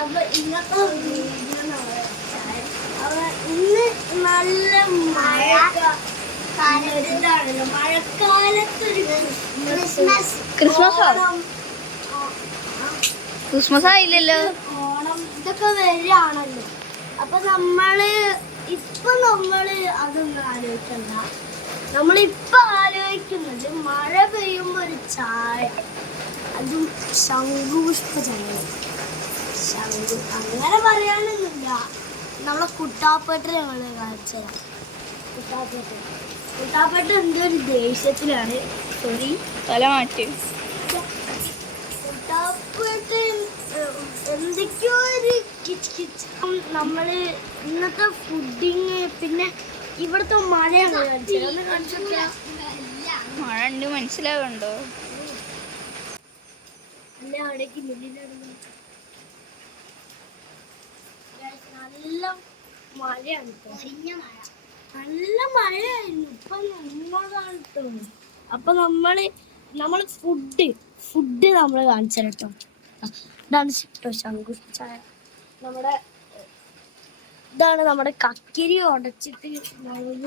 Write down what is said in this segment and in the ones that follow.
അപ്പൊ ഇന്നത്തെ ഇന്ന് നല്ല മഴ കാലത്താണല്ലോ, മഴക്കാലത്തൊരു ക്രിസ്മസ് ആയില്ലല്ലോ, ഓണം ഇതൊക്കെ വരികയാണല്ലോ. അപ്പൊ നമ്മള് അതൊന്നും ആലോചിക്കണ്ട. നമ്മളിപ്പൊ ആലോചിക്കുന്നത് മഴ പെയ്യുമ്പോ ഒരു ചായ, അതും ശംഖുപുഷ്പ ചായ. അങ്ങനെ പറയാനൊന്നുമില്ല. നമ്മളെ കുട്ടാപ്പേട്ട ഞങ്ങള് കാണിച്ചതാ. കുട്ടാപ്പേട്ട എന്തൊരു ദേഷ്യത്തിലാണ്. സോറി, തല മാറ്റി. കുട്ടാപ്പേട്ട എന്തൊക്കെയോ ഒരു കിച്ച്. നമ്മള് ഇന്നത്തെ ഫുഡിങ്, പിന്നെ ഇവിടുത്തെ മഴയാണ് കാണിച്ചത്. മഴ ഉണ്ട്, മനസ്സിലാവുണ്ടോ? അല്ല, അവിടേക്ക് നല്ല മഴയാണ്, നല്ല മഴയായിരുന്നു. ഇപ്പൊ നമ്മളാണ് കേട്ടോ. അപ്പൊ നമ്മള് ഫുഡ് നമ്മള് കാണിച്ചു കേട്ടോ. ഇതാണ് കേട്ടോ ശംഖുപുഷ്പ ചായ. ഇതാണ് നമ്മുടെ കക്കിരി ഉടച്ചിട്ട് മുളക്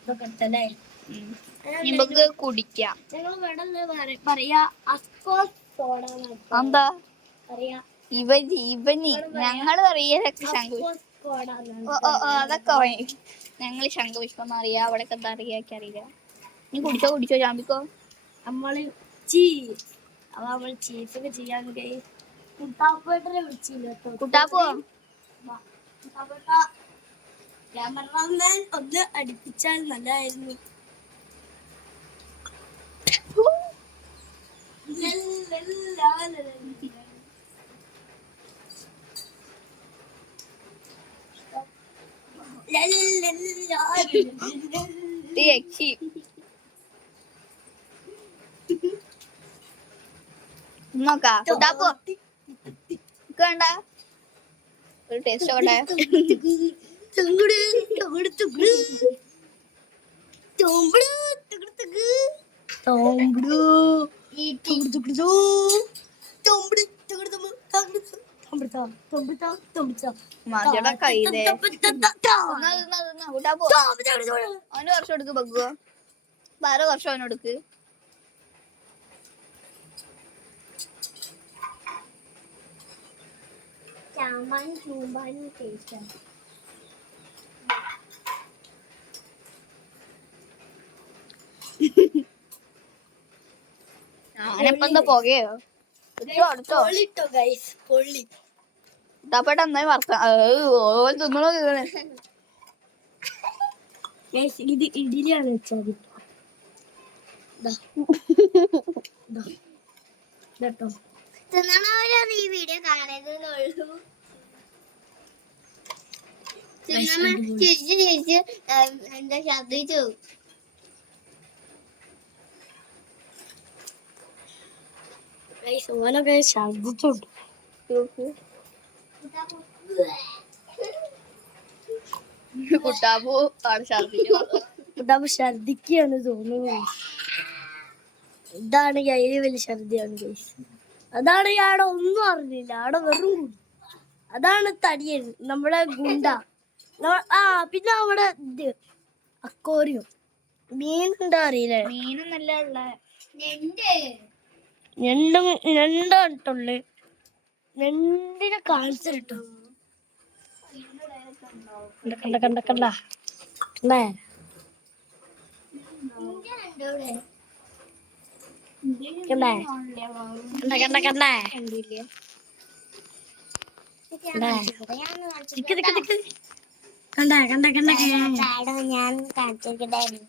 ഇതൊക്കെ ഇട്ടല്ലേ. നമുക്ക് കുടിക്കാം. ഞങ്ങൾ ഇവിടെ പറയാ അസ്കോസ് സോഡ. എന്താ പറയാ ഇവനി? ഞങ്ങള് അറിയാതൊക്കെ അതൊക്കെ ഞങ്ങള് ശംഖുപുഷ്പം എന്ന് അറിയാ. അവിടെ എന്താ അറിയില്ല. നീ കുടിച്ചോ ചാമ്പിക്കോ. നമ്മള് നമ്മൾ ചീഫൊക്കെ ചെയ്യാൻ കുട്ടാപ്പേട്ടനെ വിളിച്ചില്ല. കുട്ടാപ്പോ, ക്യാമറമാൻ ഒന്ന് അടുപ്പിച്ചാൽ നല്ലതായിരുന്നു. നോക്കാം. കുട്ടാപ്പോ വേണ്ട, ഒരു ടേസ്റ്റ് നോക്കട്ടെ. അവന് കുറച്ച് എടുക്ക് ബഗ്ഗോ, വേറെ കുറച്ച് അവനെടുക്ക്. ഞാനിപ്പോ എന്താ പുകയോ? കുട്ടാപ്പേട്ട എന്നായി വറുത്ത തിന്നണോ? ഇത് ഇഡലിയാണ് വെച്ചത് കേട്ടോ. തിന്നണവരാണ് ഈ വീഡിയോ കാണരുതെന്നുള്ളൂ. തിരിച്ച് എന്താ ഛർദിച്ചു. ഓനൊക്കെ ഛർദിച്ചോണ്ട് കുട്ടാപ്പു ഛർദിക്കാണ് തോന്നുന്നു. ഇതാണ് അതിന് വലിയ ഛർദിയാണ് ഗൈസ്. അതാണ് ആടെ ഒന്നും അറിഞ്ഞില്ല, ആടെ വെറും അതാണ് തടിയൻ, നമ്മുടെ ഗുണ്ട. പിന്നെ അവിടെ ഇത് അക്കോറിയം മീനുണ്ടാ അറിയില്ലേ? മീനൊന്നല്ല ഉള്ള ഞണ്ടാട്ടുള്ളു. ഞണ്ടിനെ കാണിച്ചിട്ടോ. കണ്ട ഞാൻ കാണിച്ചിട്ടുണ്ടായിരുന്നു.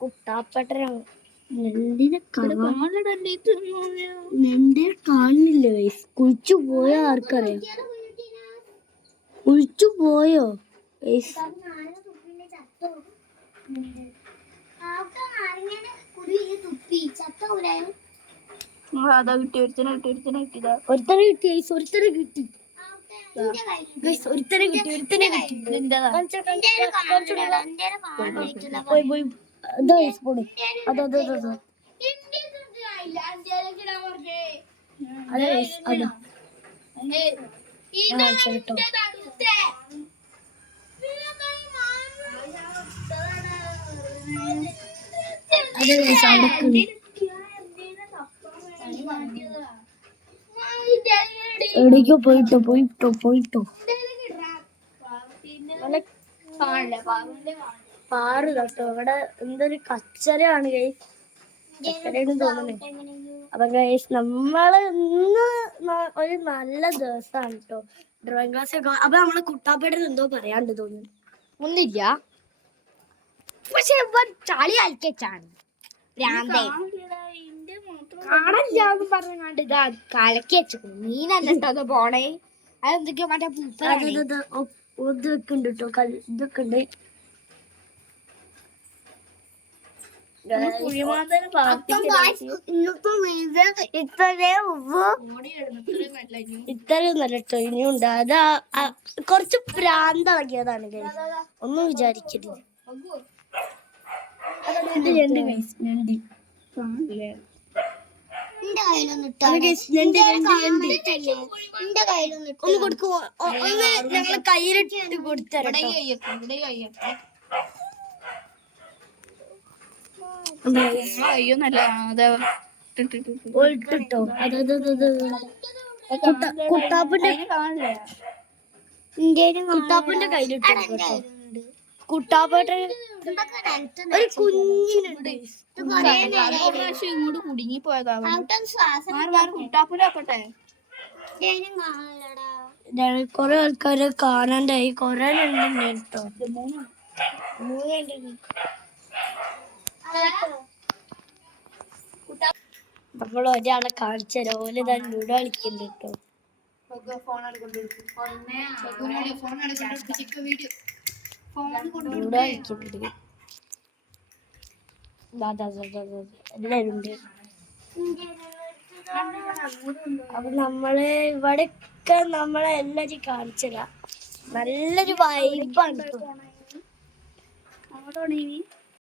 കുട്ടാപ്പട്ടനാണ്. നെണ്ടിനെ കാണില്ല. കുഴിച്ചു പോയോ ആർക്കറിയാം? കുഴിച്ചു പോയോ? അതാ കിട്ടി, ഒരുത്തനെ കിട്ടി. ഒരുത്തനെ കിട്ടി. ഒരുത്തനെ കിട്ടി ഇതെന്താ പോയി പോയി ഇതാ സ്പൂണ് അതോ അതോ അതോ അതോ അതെ അത് കേട്ടോ അതെ അവിടെ എവിടേക്കോ പോയിട്ടോ നല്ല പാറ് കേട്ടോ ഇവിടെ എന്തൊരു കച്ചറയാണ് കച്ചറയെന്ന് തോന്നുന്നു. അപ്പൊ ഗൈസ് നമ്മള് ഇന്ന് ഒരു നല്ല ദിവസമാണ് കേട്ടോ ഡ്രോയിങ് ക്ലാസ് ഒക്കെ. അപ്പൊ നമ്മള് കുട്ടാപ്പേടന്ന് എന്തോ പറയാണ്ട് തോന്നുന്നു. ഒന്നില്ല പക്ഷെ ചളി അലക്കാണ് കാണാനില്ലാന്ന് പറഞ്ഞാണ്ട് ഇതാ കലക്കി വെച്ചു മീനല്ലോ പോണേ അതെന്തൊക്കെയോ മറ്റേ ഇത് വെക്കുന്നുണ്ട് കേട്ടോ ഇതൊക്കെ ഉണ്ട്. ഇത്രയും നല്ല കേട്ടോ ഇനിയുണ്ട്. അത് കുറച്ച് പ്രാന്തിളകിയതാണ് ഗൈസ്, ഒന്നും വിചാരിക്കരുത്. ഒന്ന് കൊടുക്കുവോ? ഒന്ന് ഞങ്ങള് കയ്യിലിട്ട് കൊടുത്തരാം. അയ്യോ നല്ല ഇട്ടോ കുട്ടാപ്പന്റെ കയ്യിലിട്ടോ. കുട്ടാപ്പേട്ട ഒരു കുഞ്ഞിനുണ്ട്. ഇങ്ങോട്ട് കുടുങ്ങി പോയതാവും കുട്ടാപ്പൂരാക്കട്ടെ. കൊറേ ആൾക്കാരെ കാണാണ്ടായി, കൊറേ ഉണ്ട് കേട്ടോ. നമ്മൾ ഒരാളെ കാണിച്ചു തരാം. ഓല് തന്നെ ലൂഡോ കളിക്കുന്നുണ്ട് കേട്ടോ. ലൂഡോ കളിക്കുന്നുണ്ട് എല്ലാരും ഉണ്ട്. അപ്പൊ നമ്മള് ഇവിടെയൊക്കെ നമ്മളെ എല്ലാരും കാണിച്ചതാ. നല്ലൊരു വൈബാണ്.